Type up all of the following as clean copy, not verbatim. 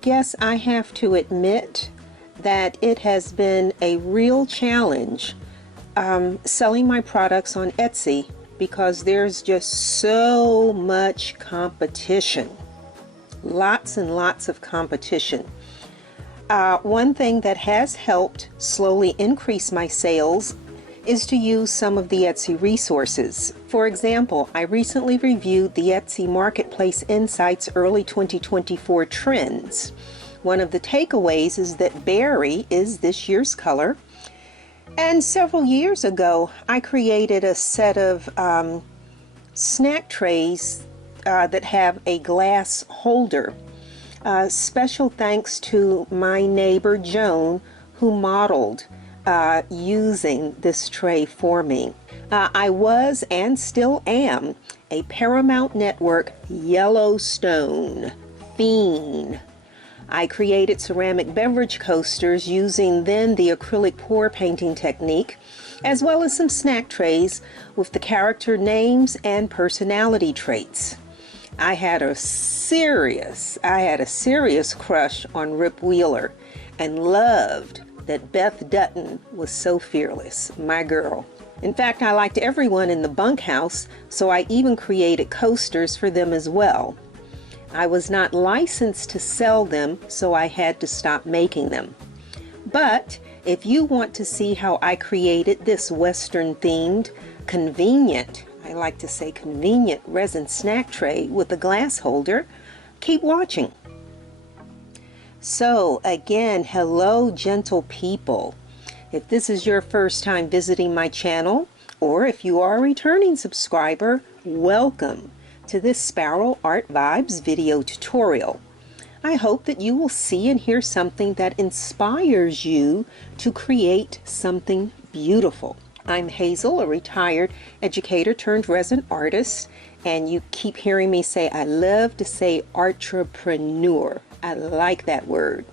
guess I have to admit that it has been a real challenge selling my products on Etsy because there's just so much competition. Lots and lots of competition. One thing that has helped slowly increase my sales is to use some of the Etsy resources. For example, I recently reviewed the Etsy Marketplace Insights Early 2024 Trends. One of the takeaways is that berry is this year's color. And several years ago, I created a set of snack trays that have a glass holder. Special thanks to my neighbor Joan, who modeled using this tray for me. I was and still am a Paramount Network Yellowstone fiend. I created ceramic beverage coasters using then the acrylic pour painting technique, as well as some snack trays with the character names and personality traits. I had a serious crush on Rip Wheeler and loved that Beth Dutton was so fearless, my girl. In fact, I liked everyone in the bunkhouse, so I even created coasters for them as well. I was not licensed to sell them, so I had to stop making them. But if you want to see how I created this Western-themed, convenient, I like to say convenient resin snack tray with a glass holder, keep watching. So again, hello gentle people. If this is your first time visiting my channel, or if you are a returning subscriber, welcome to this Sparrow Art Vibes video tutorial. I hope that you will see and hear something that inspires you to create something beautiful. I'm Hazel, a retired educator turned resin artist, and you keep hearing me say I love to say entrepreneur. I like that word.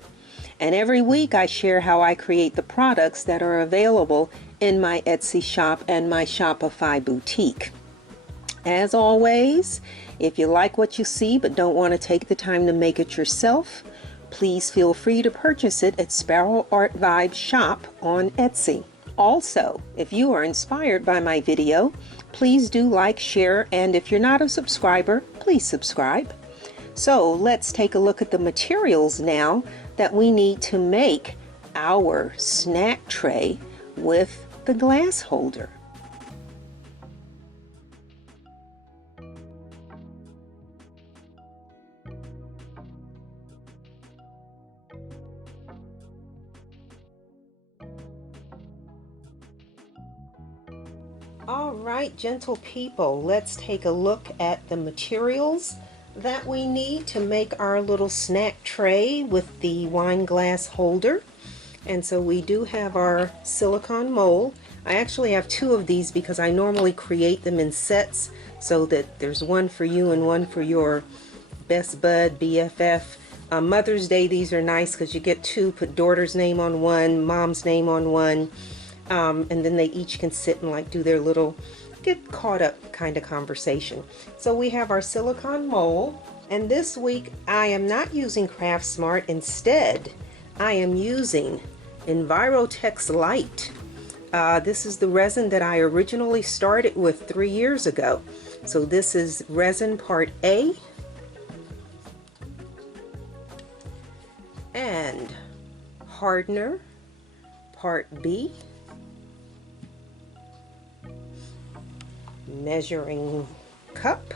And every week I share how I create the products that are available in my Etsy shop and my Shopify boutique. As always, if you like what you see but don't want to take the time to make it yourself, please feel free to purchase it at Sparrow Art Vibes Shop on Etsy. Also, if you are inspired by my video, please do like, share, and if you're not a subscriber, please subscribe. So let's take a look at the materials now that we need to make our snack tray with the glass holder. All right, gentle people, let's take a look at the materials that we need to make our little snack tray with the wine glass holder. And so we do have our silicone mold. I actually have two of these because I normally create them in sets so that there's one for you and one for your best bud, BFF. Mother's Day, these are nice because you get two, put daughter's name on one, mom's name on one, and then they each can sit and like do their little get caught up kind of conversation. So we have our silicone mold, and this week I am not using Craft Smart. Instead, I am using Envirotex Light. This is the resin that I originally started with 3 years ago. So this is resin part A and hardener part B. Measuring cup.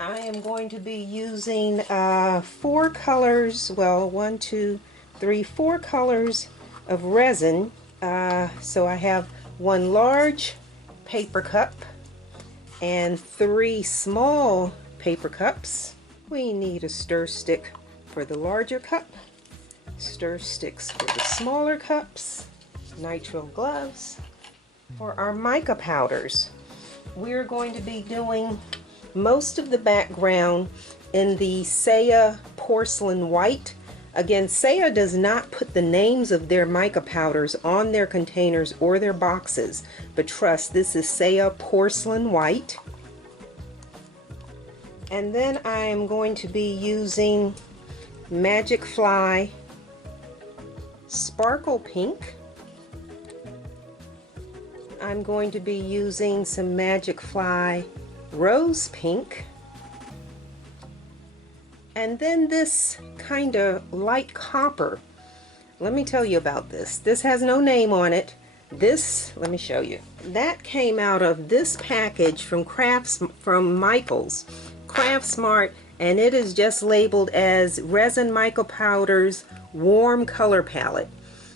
I am going to be using 4 colors, well 1, 2, 3, 4 colors of resin. So I have 1 large paper cup and 3 small paper cups. We need a stir stick for the larger cup, stir sticks for the smaller cups, nitrile gloves. For our mica powders, we're going to be doing most of the background in the Saya porcelain white. Again, Saya does not put the names of their mica powders on their containers or their boxes, but trust, this is Saya porcelain white. And then I am going to be using Magic Fly Sparkle Pink. I'm going to be using some Magic Fly Rose Pink. And then this kind of light copper. Let me tell you about this. This has no name on it. This, let me show you. That came out of this package from Michael's Craft Smart, and it is just labeled as Resin Mica Powders Warm Color Palette.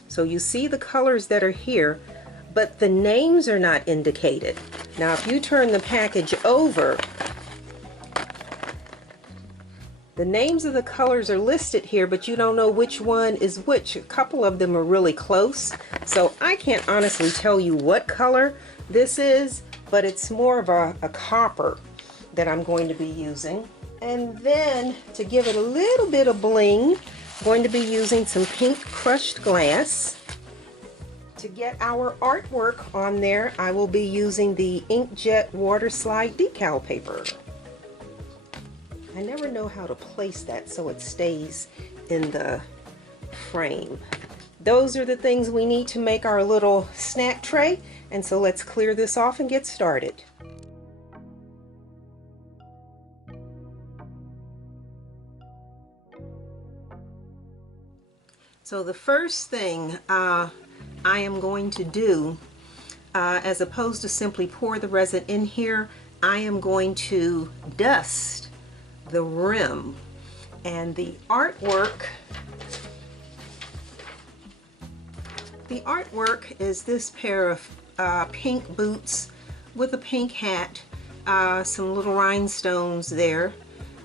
So you see the colors that are here, but the names are not indicated. Now if you turn the package over, the names of the colors are listed here, but you don't know which one is which. A couple of them are really close, so I can't honestly tell you what color this is, but it's more of a copper that I'm going to be using. And then to give it a little bit of bling, I'm going to be using some pink crushed glass. To get our artwork on there, I will be using the inkjet water slide decal paper. I never know how to place that so it stays in the frame. Those are the things we need to make our little snack tray, and so let's clear this off and get started. So the first thing I am going to do, as opposed to simply pour the resin in here, I am going to dust the rim. And the artwork is this pair of pink boots with a pink hat, some little rhinestones there.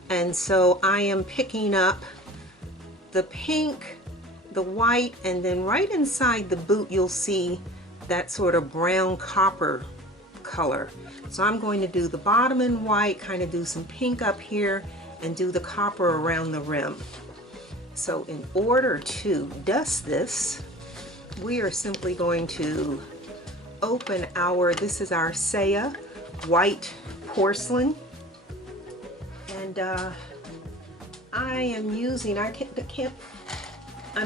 And so I am picking up the pink, the white, and then right inside the boot you'll see that sort of brown copper color. So I'm going to do the bottom in white, kind of do some pink up here, and do the copper around the rim. So in order to dust this, we are simply going to open this is our Saya white porcelain, and I am using, I'm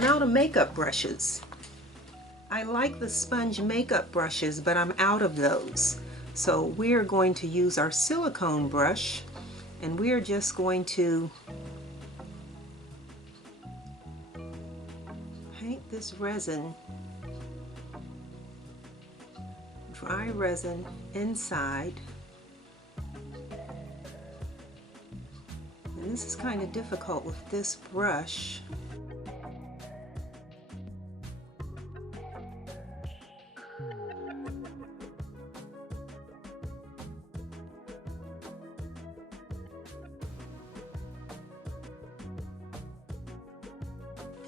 out of makeup brushes. I like the sponge makeup brushes, but I'm out of those. So we are going to use our silicone brush, and we are just going to paint this resin, dry resin inside. And this is kind of difficult with this brush.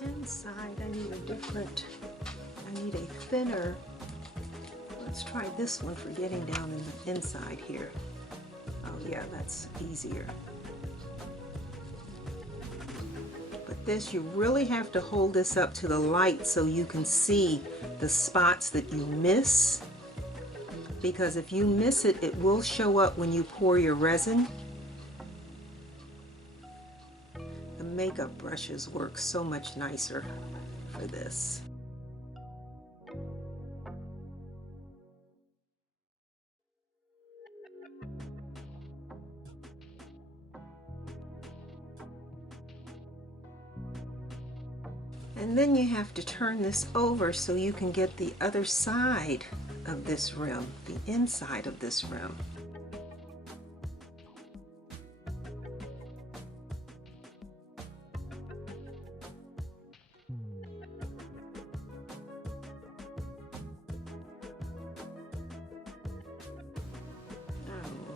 Inside I need a thinner, let's try this one for getting down in the inside here. Oh yeah, that's easier. But this, you really have to hold this up to the light so you can see the spots that you miss, because if you miss it, it will show up when you pour your resin. Makeup brushes work so much nicer for this. And then you have to turn this over so you can get the other side of this rim, the inside of this rim.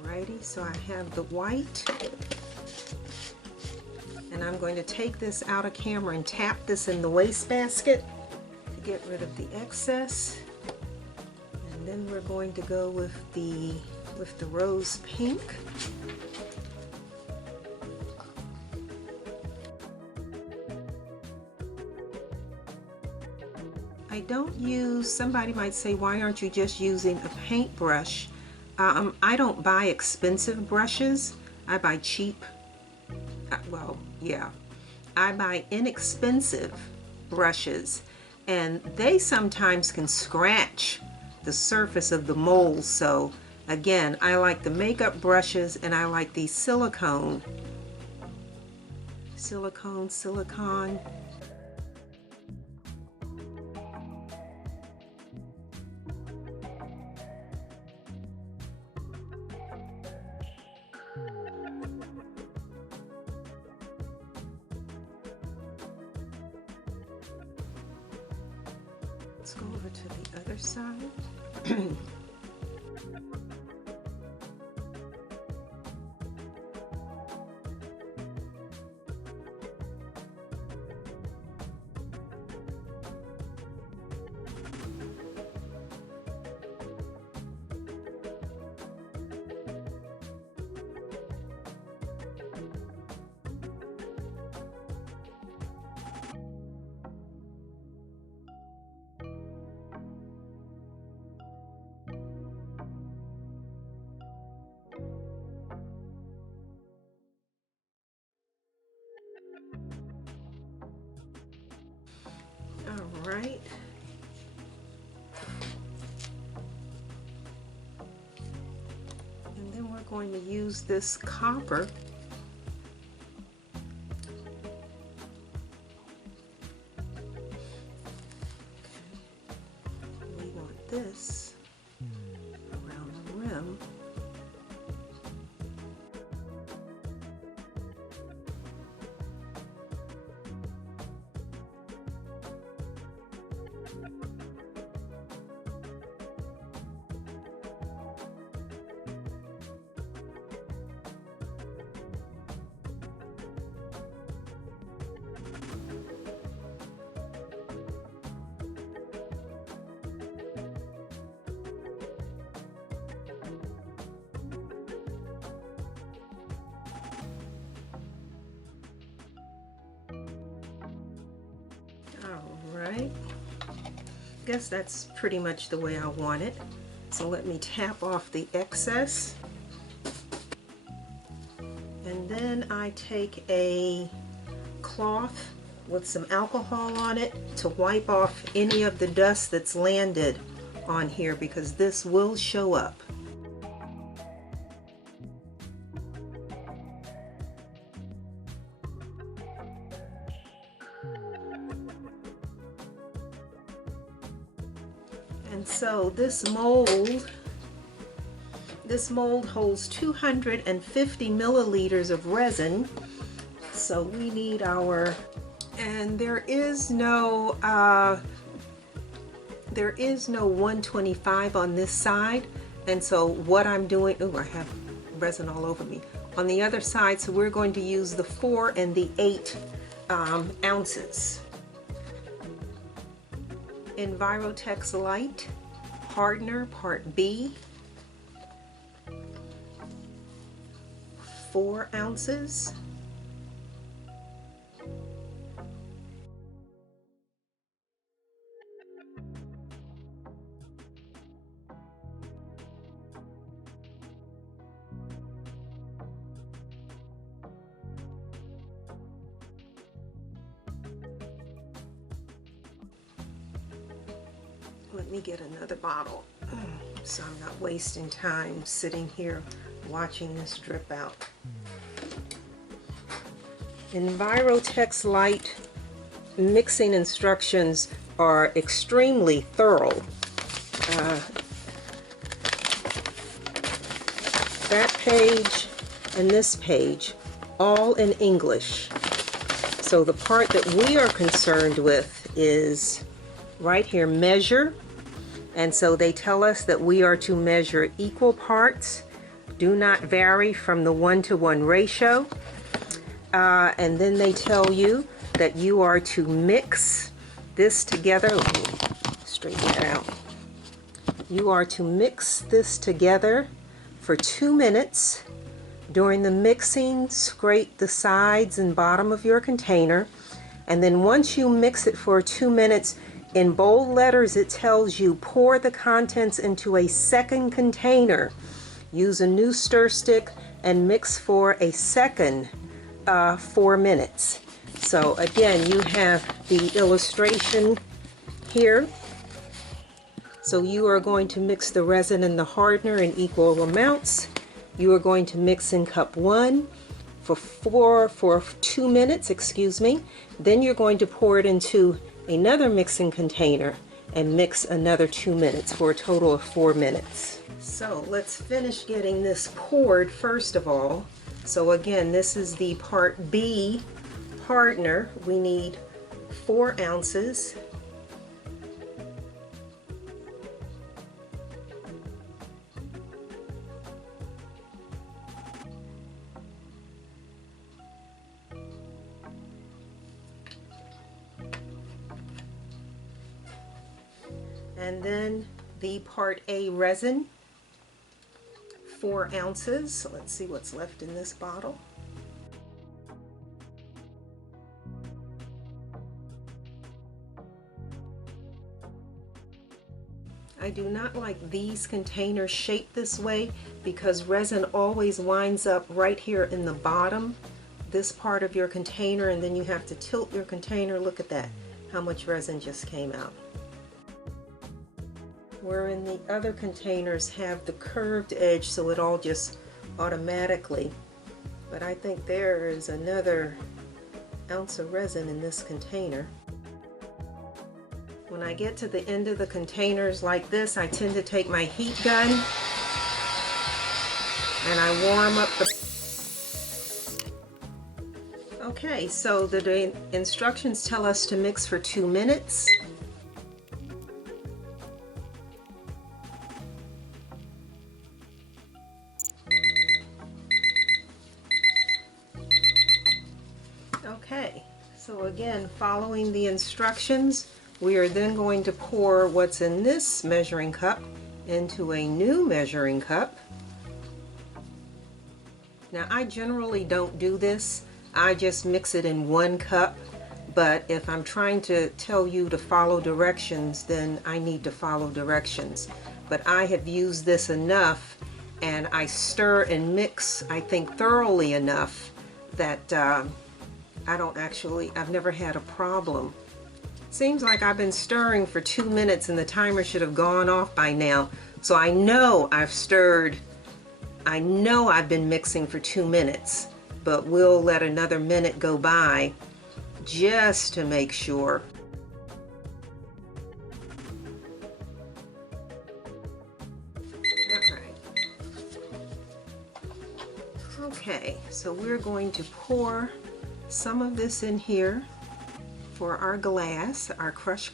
Alrighty, so I have the white, and I'm going to take this out of camera and tap this in the wastebasket to get rid of the excess. And then we're going to go with the rose pink. I don't use, somebody might say, why aren't you just using a paintbrush? I don't buy expensive brushes. I buy cheap. Well, yeah. I buy inexpensive brushes, and they sometimes can scratch the surface of the mold. So again, I like the makeup brushes, and I like these silicone. Let's go over to the other side. All right. And then we're going to use this copper. We want this around the rim. Alright, guess that's pretty much the way I want it. So let me tap off the excess. And then I take a cloth with some alcohol on it to wipe off any of the dust that's landed on here, because this will show up. And so this mold holds 250 milliliters of resin. So we need our, and there is no 125 on this side. And so what I'm doing, oh, I have resin all over me. On the other side, so we're going to use the 4 and the 8 ounces. Envirotex Light Hardener Part B, 4 ounces. Let me get another bottle so I'm not wasting time sitting here watching this drip out. Envirotex Light mixing instructions are extremely thorough. That page and this page, all in English. So the part that we are concerned with is right here, measure. And so they tell us that we are to measure equal parts, do not vary from the 1-to-1 ratio. And then they tell you that you are to mix this together. Straighten that out. You are to mix this together for 2 minutes. During the mixing, scrape the sides and bottom of your container. And then once you mix it for 2 minutes, in bold letters it tells you pour the contents into a second container. Use a new stir stick and mix for a second 4 minutes. So again, you have the illustration here. So you are going to mix the resin and the hardener in equal amounts. You are going to mix in cup 1 for 2 minutes, excuse me. Then you're going to pour it into another mixing container and mix another 2 minutes for a total of 4 minutes. So let's finish getting this poured first of all. So again, this is the part B hardener. We need 4 ounces. And then the part A resin, 4 ounces. So let's see what's left in this bottle. I do not like these containers shaped this way because resin always winds up right here in the bottom, this part of your container, and then you have to tilt your container. Look at that, how much resin just came out. Wherein the other containers have the curved edge, so it all just automatically. But I think there is another ounce of resin in this container. When I get to the end of the containers like this, I tend to take my heat gun and I warm up the... Okay, so the instructions tell us to mix for 2 minutes. Okay, so again, following the instructions, we are then going to pour what's in this measuring cup into a new measuring cup. Now, I generally don't do this. I just mix it in 1 cup, but if I'm trying to tell you to follow directions, then I need to follow directions. But I have used this enough, and I stir and mix, I think, thoroughly enough that I've never had a problem. Seems like I've been stirring for 2 minutes and the timer should have gone off by now. So I know I've stirred, I know I've been mixing for 2 minutes, but we'll let another minute go by just to make sure. Okay, so we're going to pour some of this in here for our glass, our crushed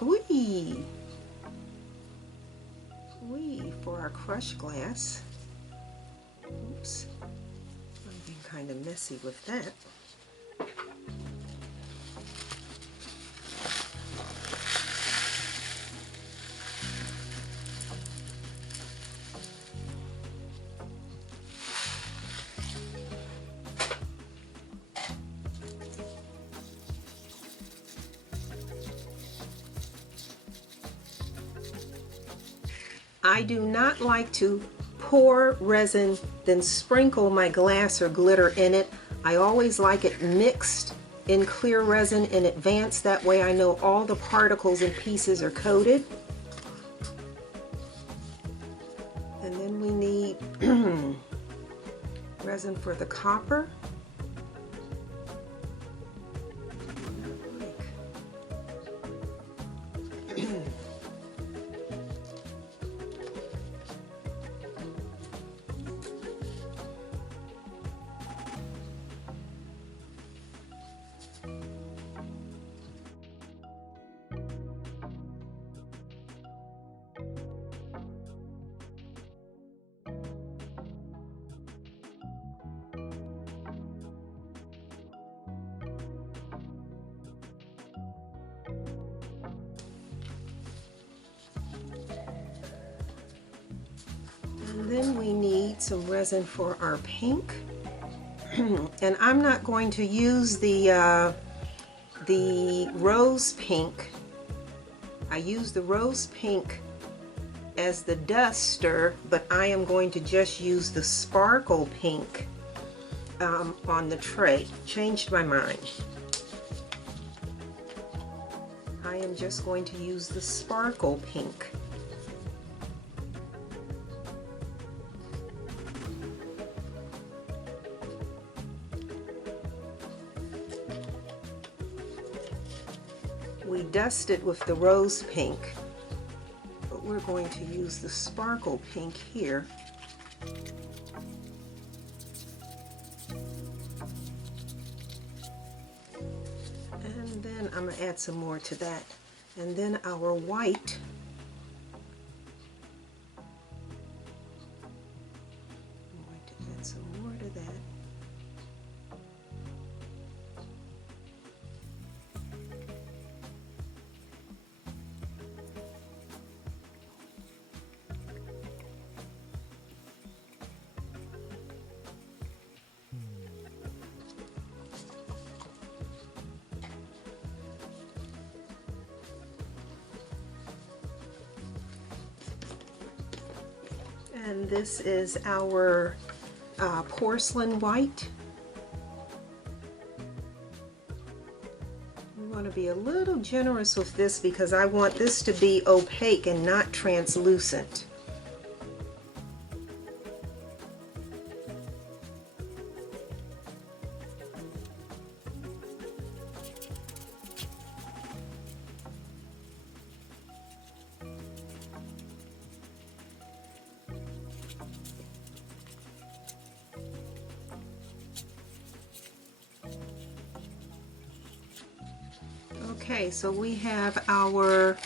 for our crushed glass. Oops, I'm being kind of messy with that. I do not like to pour resin, then sprinkle my glass or glitter in it. I always like it mixed in clear resin in advance. That way I know all the particles and pieces are coated. And then we need resin for the copper. And then we need some resin for our pink. And I'm not going to use the rose pink. I use the rose pink as the duster, but I am going to just use the sparkle pink on the tray. Changed my mind. I am just going to use the sparkle pink. We dusted with the rose pink, but we're going to use the sparkle pink here. And then I'm going to add some more to that. And then our white. I'm going to add some more to that. And this is our porcelain white. We want to be a little generous with this because I want this to be opaque and not translucent. Okay, so we have our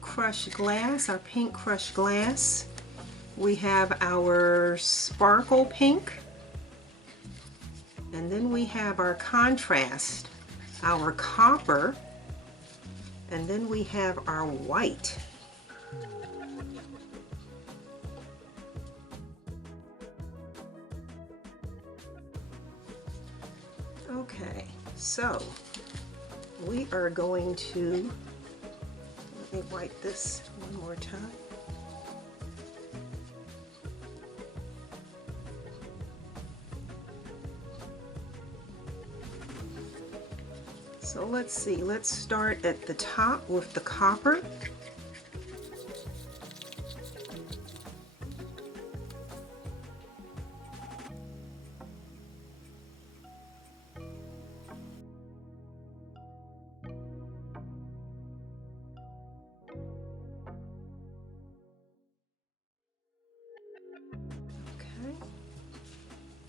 crushed glass, our pink crushed glass. We have our sparkle pink. And then we have our contrast, our copper. And then we have our white. Okay, so we are going to, let me wipe this one more time. So let's see, let's start at the top with the copper.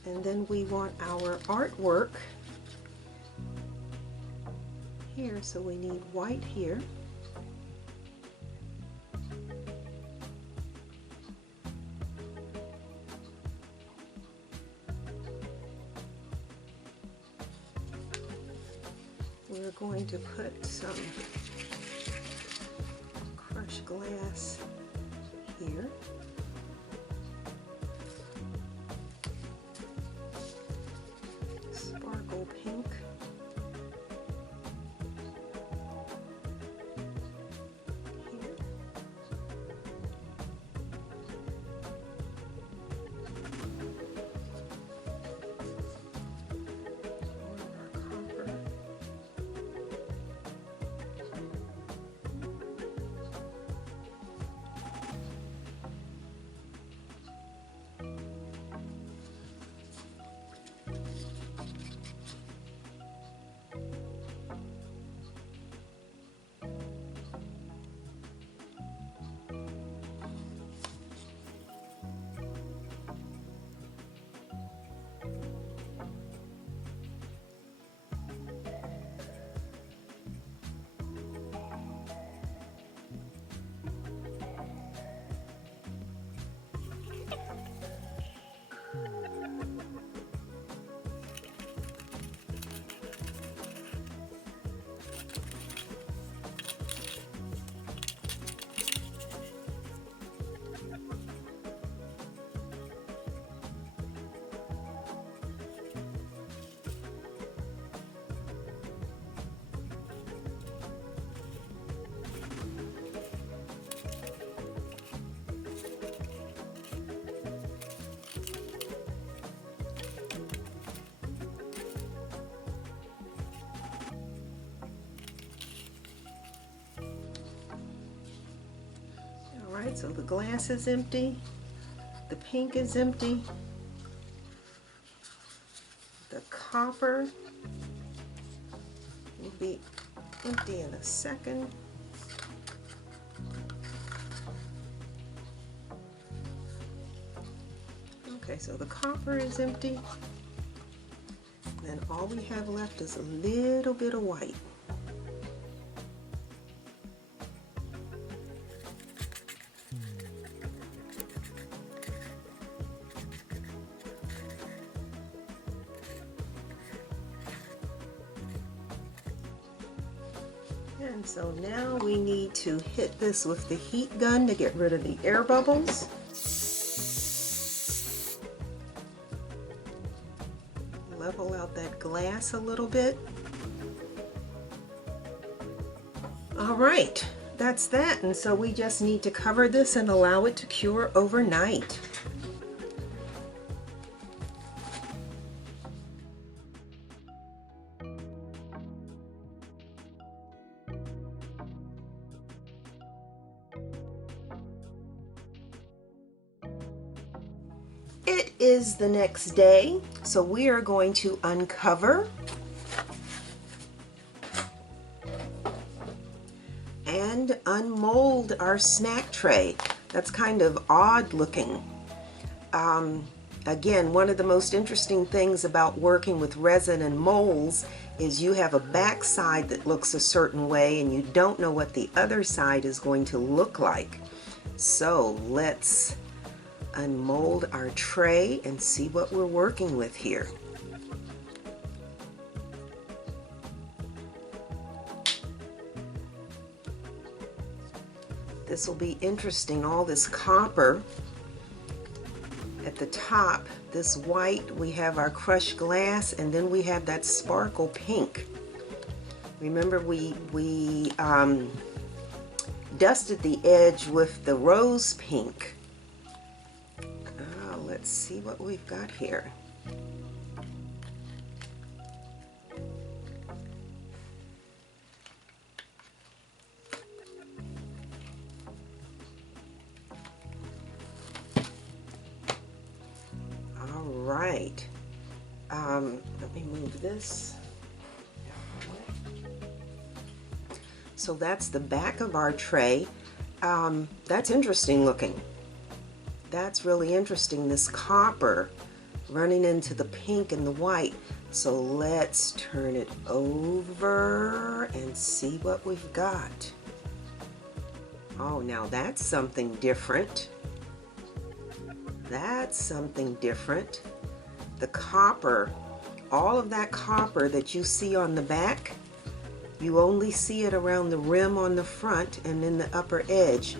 And then we want our artwork here, so we need white here. We're going to put some crushed glass here. Sparkle pink. Here. Our copper. Alright, so the glass is empty, the pink is empty, the copper will be empty in a second. Okay, so the copper is empty. Then all we have left is a little bit of white. And so now we need to hit this with the heat gun to get rid of the air bubbles. Level out that glass a little bit. All right, that's that. And so we just need to cover this and allow it to cure overnight. It is the next day, so we are going to uncover and unmold our snack tray. That's kind of odd looking. Again, one of the most interesting things about working with resin and molds is you have a back side that looks a certain way and you don't know what the other side is going to look like. So let's unmold our tray and see what we're working with here. This will be interesting, all this copper at the top, this white, we have our crushed glass, and then we have that sparkle pink. Remember we dusted the edge with the rose pink. Let's see what we've got here. All right. Let me move this. So that's the back of our tray. That's interesting looking. That's really interesting, this copper running into the pink and the white. So let's turn it over and see what we've got. Oh, now that's something different. That's something different. The copper, all of that copper that you see on the back, you only see it around the rim on the front and in the upper edge.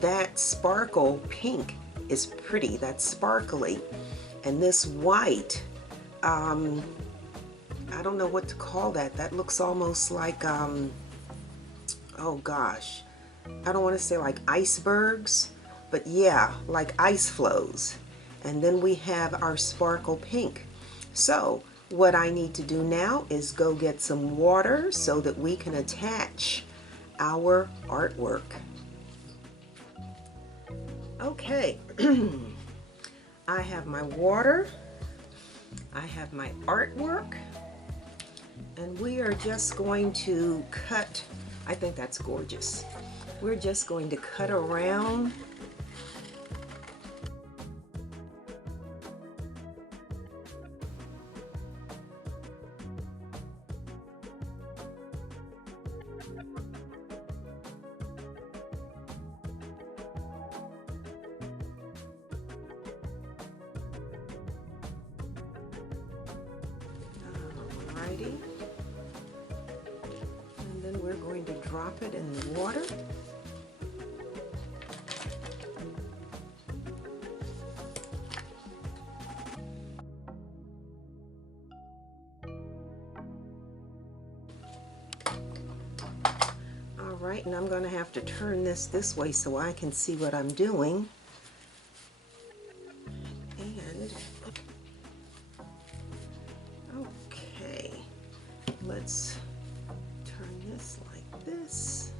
That sparkle pink is pretty, that's sparkly, and this white, I don't know what to call that. That looks almost like oh gosh, I don't want to say like icebergs, but yeah, like ice flows. And then we have our sparkle pink. So what I need to do now is go get some water so that we can attach our artwork. Okay, I have my water, I have my artwork, and we are just going to cut. I think that's gorgeous. We're just going to cut around. Alrighty. And then we're going to drop it in the water. Alright, and I'm going to have to turn this way so I can see what I'm doing. And okay, let's turn this like this.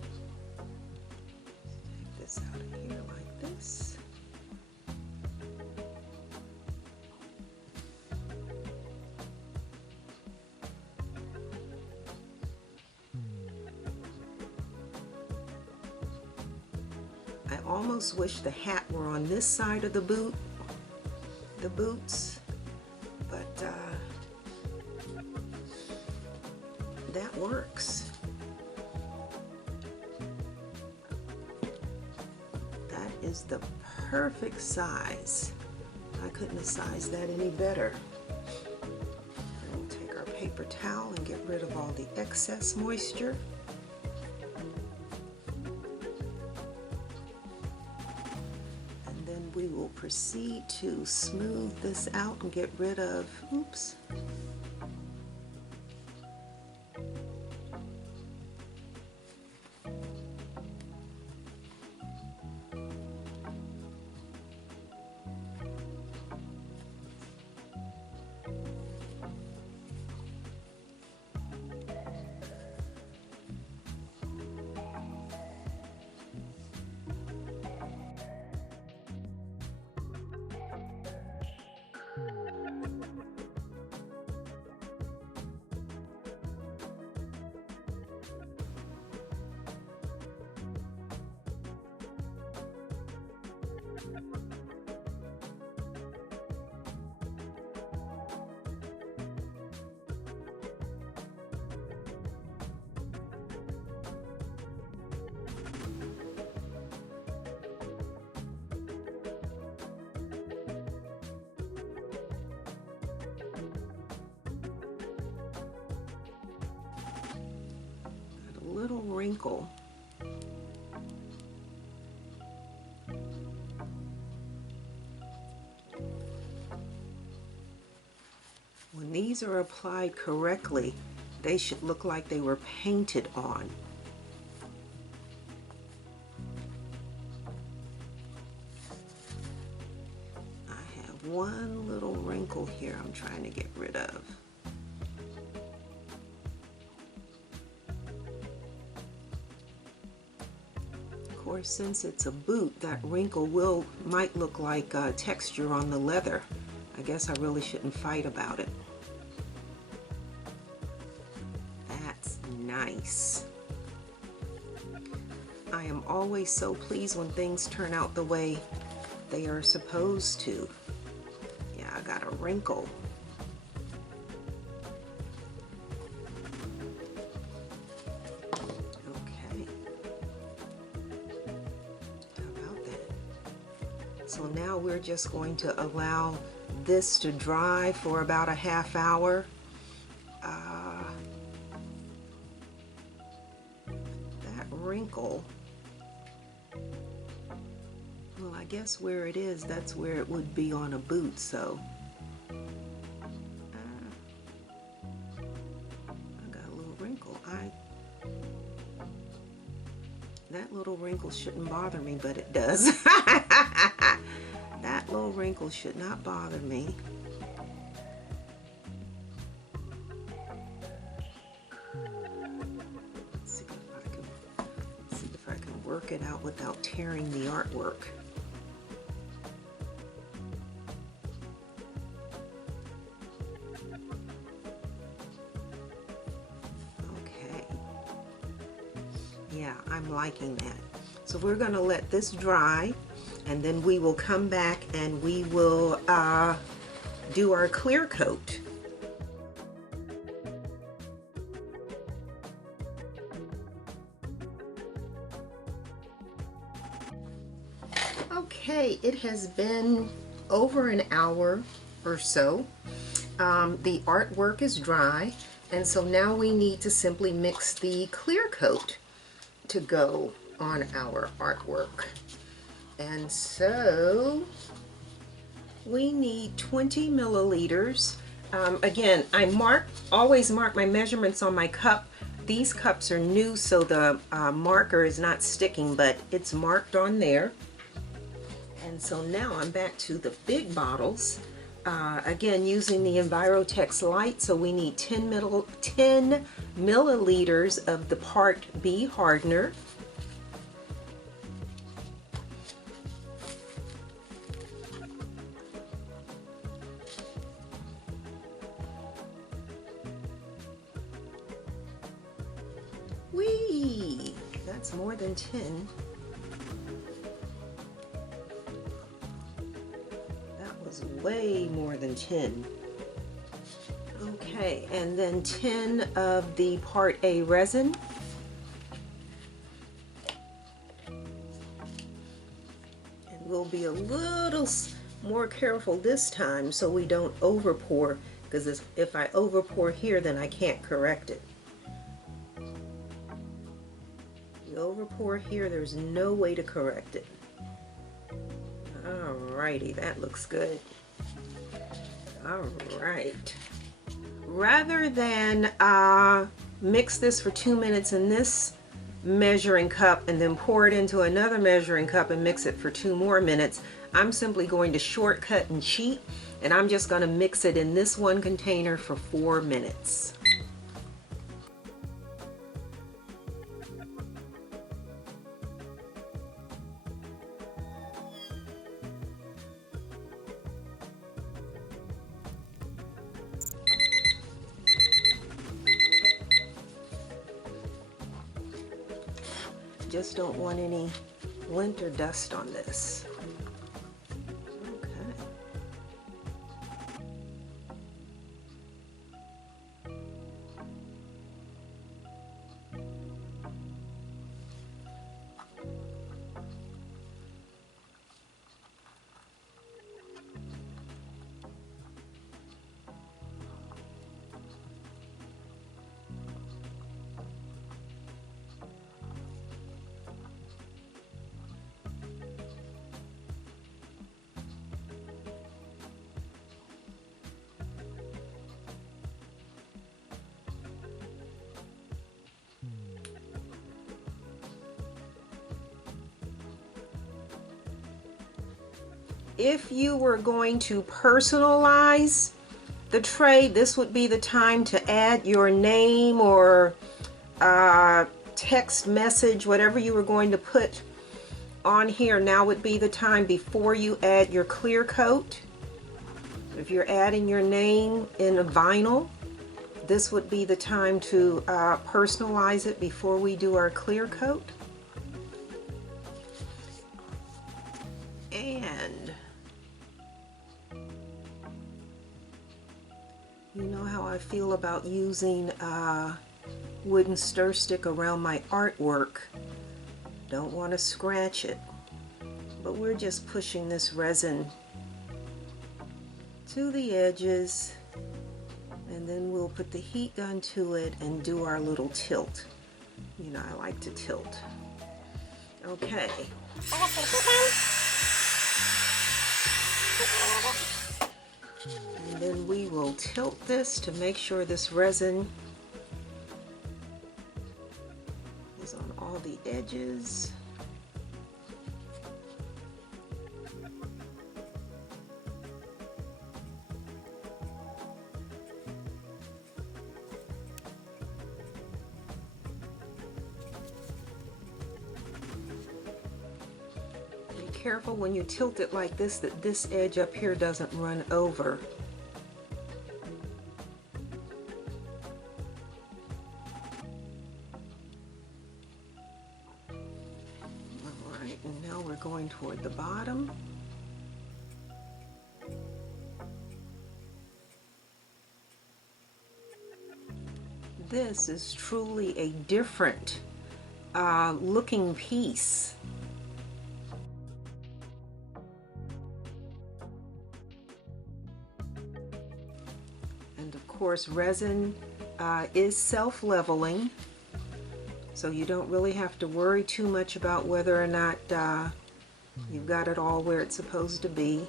Take this out of here this. I almost wish the hat were on this side of the boots, but that works. That is the perfect size. I couldn't have sized that any better. We'll take our paper towel and get rid of all the excess moisture. And then we will proceed to smooth this out and get rid of, oops. Little wrinkle. When these are applied correctly, they should look like they were painted on. I have one little wrinkle here I'm trying to get rid of. Of course, since it's a boot, that wrinkle might look like texture on the leather. I guess I really shouldn't fight about it. That's nice. I am always so pleased when things turn out the way they are supposed to. Yeah, I got a wrinkle. So now we're just going to allow this to dry for about a half hour. That wrinkle, well, I guess where it is, that's where it would be on a boot, so. I got a little wrinkle. That little wrinkle shouldn't bother me, but it does. That little wrinkle should not bother me. Let's see if I can work it out without tearing the artwork. Okay. Yeah, I'm liking that. So we're going to let this dry, and then we will come back and we will do our clear coat. Okay, it has been over an hour or so. The artwork is dry, and so now we need to simply mix the clear coat to go on our artwork. And so we need 20 milliliters. Again, I always mark my measurements on my cup. These cups are new, so the marker is not sticking, but it's marked on there. And so now I'm back to the big bottles. Again, using the Envirotex Light, so we need 10 milliliters of the Part B hardener. That's more than 10. That was way more than 10. Okay, and then 10 of the Part A resin. And we'll be a little more careful this time so we don't over pour, because if I over pour here, then I can't correct it. You over pour here, there's no way to correct it. Alrighty, that looks good. Alright. Rather than mix this for 2 minutes in this measuring cup and then pour it into another measuring cup and mix it for 2 more minutes, I'm simply going to shortcut and cheat, and I'm just going to mix it in this one container for 4 minutes. Just don't want any lint or dust on this. Okay. If you were going to personalize the tray, this would be the time to add your name or text message, whatever you were going to put on here. Now would be the time before you add your clear coat. If you're adding your name in a vinyl, this would be the time to personalize it before we do our clear coat. And you know how I feel about using wooden stir stick around my artwork. Don't want to scratch it, but we're just pushing this resin to the edges, and then we'll put the heat gun to it and do our little tilt. You know, I like to tilt. Okay. And then we will tilt this to make sure this resin is on all the edges. Be careful when you tilt it like this that this edge up here doesn't run over. And now we're going toward the bottom. This is truly a different looking piece. And of course, resin is self-leveling. So you don't really have to worry too much about whether or not you've got it all where it's supposed to be.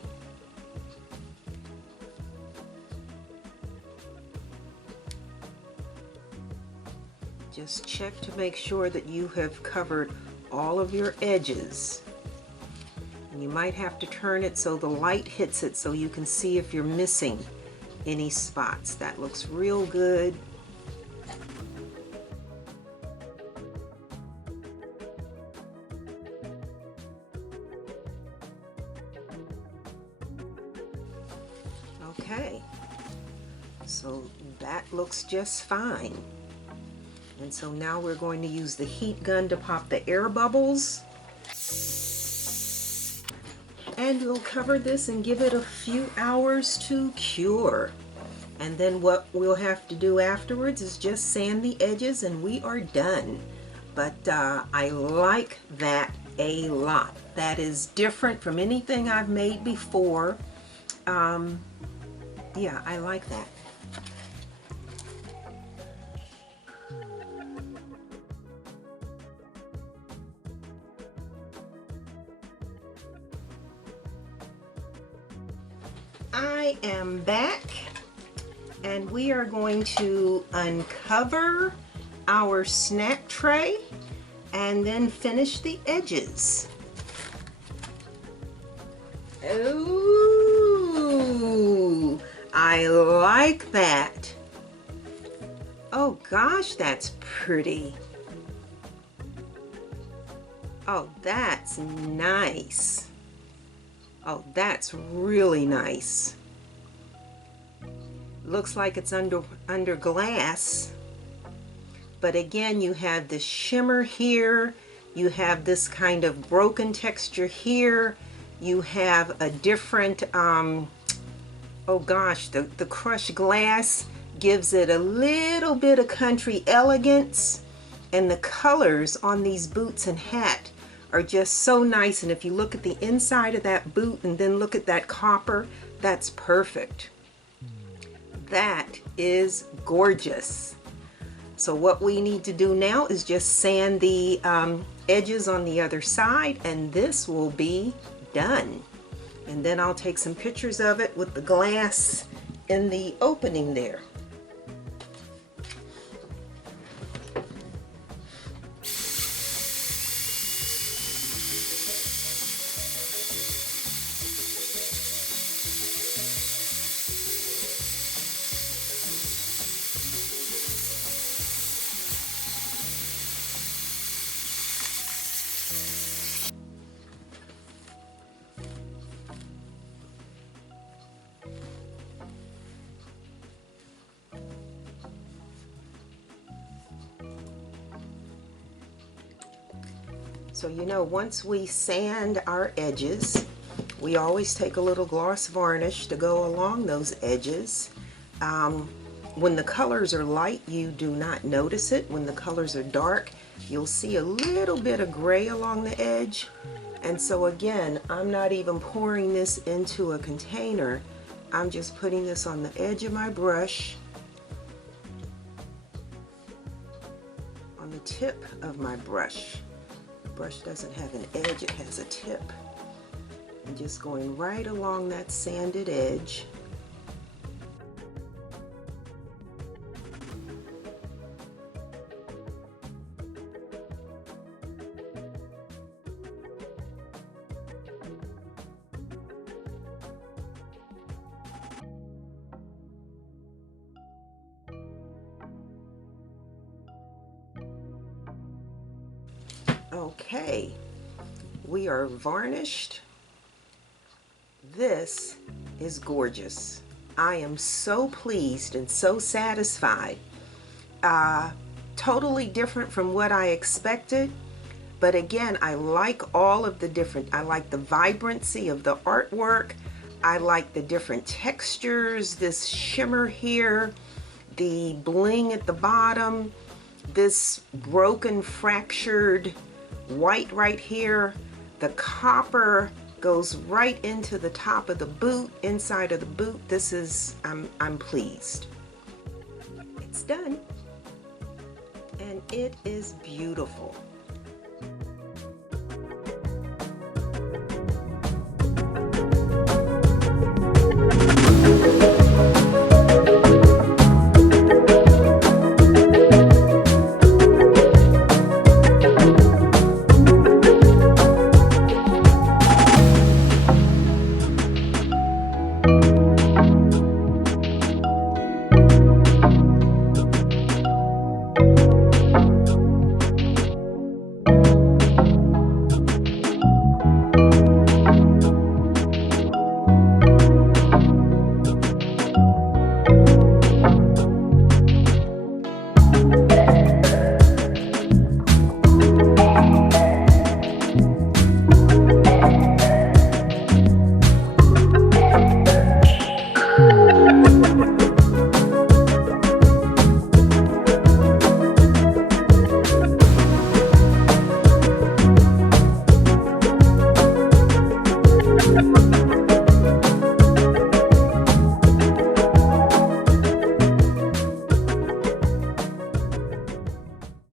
Just check to make sure that you have covered all of your edges. And you might have to turn it so the light hits it so you can see if you're missing any spots. That looks real good. Okay, so that looks just fine. And so now we're going to use the heat gun to pop the air bubbles. And we'll cover this and give it a few hours to cure. And then what we'll have to do afterwards is just sand the edges and we are done. But I like that a lot. That is different from anything I've made before. Yeah, I like that. I am back and we are going to uncover our snack tray and then finish the edges. Ooh, I like that. Oh gosh, that's pretty. Oh, that's nice. Oh, that's really nice. Looks like it's under glass. But again, you have this shimmer here. You have this kind of broken texture here. You have a different, oh gosh, the crushed glass gives it a little bit of country elegance. And the colors on these boots and hat are just so nice. And if you look at the inside of that boot and then look at that copper, that's perfect. That is gorgeous. So what we need to do now is just sand the edges on the other side and this will be done. And then I'll take some pictures of it with the glass in the opening there. So you know, once we sand our edges, we always take a little gloss varnish to go along those edges. When the colors are light, you do not notice it. When the colors are dark, you'll see a little bit of gray along the edge. And so again, I'm not even pouring this into a container. I'm just putting this on the edge of my brush, on the tip of my brush. Brush doesn't have an edge, it has a tip. And just going right along that sanded edge. Okay, we are varnished. This is gorgeous. I am so pleased and so satisfied. Totally different from what I expected, but again, I like all of the different, I like the vibrancy of the artwork. I like the different textures, this shimmer here, the bling at the bottom, this broken, fractured white right here. The copper goes right into the top of the boot, inside of the boot. This is, I'm pleased. It's done. And it is beautiful.